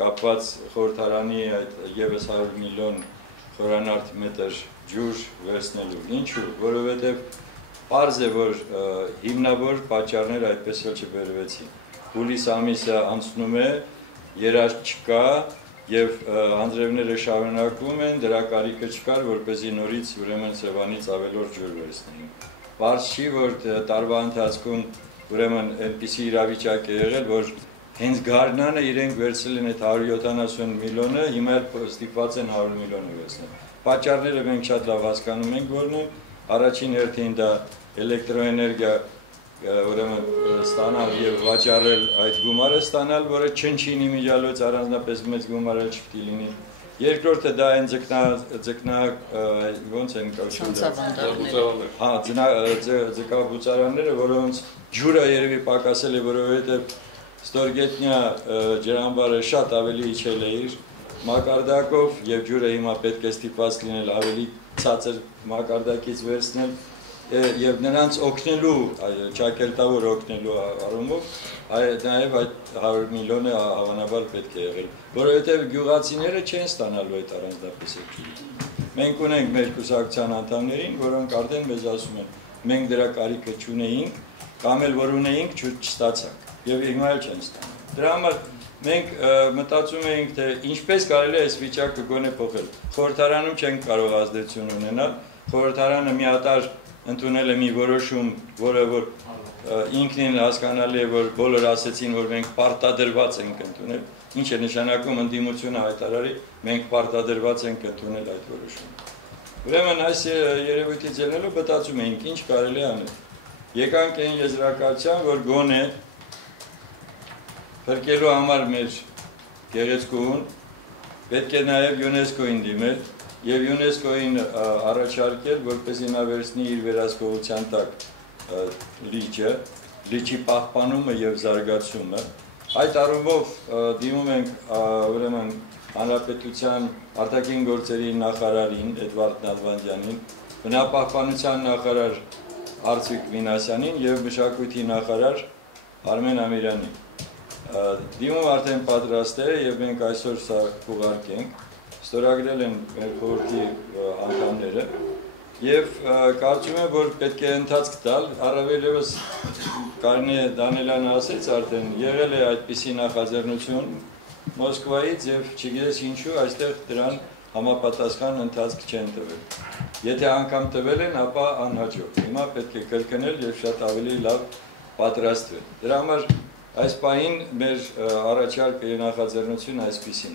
Կապված խորհրդարանի այդ ևս 100 միլիոն խորանարդ մետր ջուր վերցնելու։ Ինչու՞, որովհետև պարզ է, որ հիմնավոր պատճառները այդպես էլ չբերվեցին։ Հուլիս ամիսը անցնում է, երաշտ չկա եւ անձրևները շարունակվում են, դրա կարիքը չկար, որպեսզի նորից ուրեմն Սևանից ավելորդ ջուր վերցնեին։ Պարզ չի, որ տարվա ընթացքում ուրեմն այնպիսի իրավիճակ է եղել, որ հենց գարնանը իրենք վերցրել են այդ 170 միլիոնը, հիմա ստիպված են 100 միլիոնը վերցնել։ Պատճառները մենք շատ լավ հասկանում ենք, որն է, առաջին հերթին դա էլեկտրոէներգիա ուրեմն ստանալ եւ վաճառել այդ գումարը ստանալ, որը չնչին իմիջիալոց առանձնապես մեծ գումար չպետք է լինի։ Երկրորդը դա այն ոնց են կոչվում։ Հա, ձկաբուծարանները, որոնց ջուրը երևի պակասել է, որովհետեւ Ստորգետնյա ջրամբարը շատ ավելի իջել է իր մակարդակով եւ ջուրը հիմա պետք է ստիպված լինել ավելի ցածր մակարդակից վերցնել եւ նրանց օգնելու, ճակերտավոր օգնելու առումով նաեւ այդ 100 միլիոնը հավանաբար պետք է եղել, որովհետեւ գյուղացիները չեն ստանալու այդ առանձնապես ջուրը։ Մենք ունենք մեր կուսակցության անդամներին, որոնք արդեն մեզ ասում են, մենք դրա կարիքը չունեինք, կամ էլ որ ունեինք, չստացանք։ Եվ հիմա էլ չեն ստանում։ Դրա համար մենք մտածում էինք, թե ինչպես կարելի է այս վիճակը գոնե փոխել։ Խորհրդարանում չենք կարող ազդեցություն ունենալ։ Խորհրդարանը միատար ընդունել է մի որոշում, որը որ ինքնին հասկանալի է, որ բոլորը ասեցին, որ մենք պարտադրված ենք ընդունել։ Ինչ է նշանակում ընդդիմությունը հայտարարի, մենք պարտադրված ենք ընդունել այդ որոշումը։ Ուրեմն այս երևույթից ելնելով մտածում էինք, ինչ կարելի է անել։ Եկանք այն եզրակացության, որ գոնե Փրկելու համար մեր գեղեցկուհուն պետք է նաև ՅՈՒՆԵՍԿՕ-ին դիմել եւ ՅՈՒՆԵՍԿՕ-ին առաջարկել, որպեսզի նա վերցնի իր վերահսկողության տակ լիճի պահպանումը եւ զարգացումը։ Այդ առումով դիմում ենք ուրեմն Հանրապետության արտաքին գործերի նախարարին Էդվարդ Նալբանդյանին, բնապահպանության նախարար Արծվիկ Մինասյանին եւ մշակույթի նախարար Արմեն Ամիրյանին։ Դիմում արդեն պատրաստ է եւ մենք այսօր սա կուղարկենք, ստորագրել են մեր խորհրդի անդամները եւ կարծում եմ, որ պետք է ընթացք տալ, առավել եւս Կարինե Դանիելյանը ասեց արդեն, եղել է այդպիսի նախաձեռնություն Մոսկվայից եւ չգիտես ինչու այստեղ դրան համապատասխան ընթացք չեն տվել։ Եթե անգամ տվել են, ապա անհաջող։ Հիմա պետք է կրկնել եւ շատ ավելի լավ պատրաստվել։ Դրա համար այս պահին մեր առաջարկը նախաձեռնությունը այսպիսին է։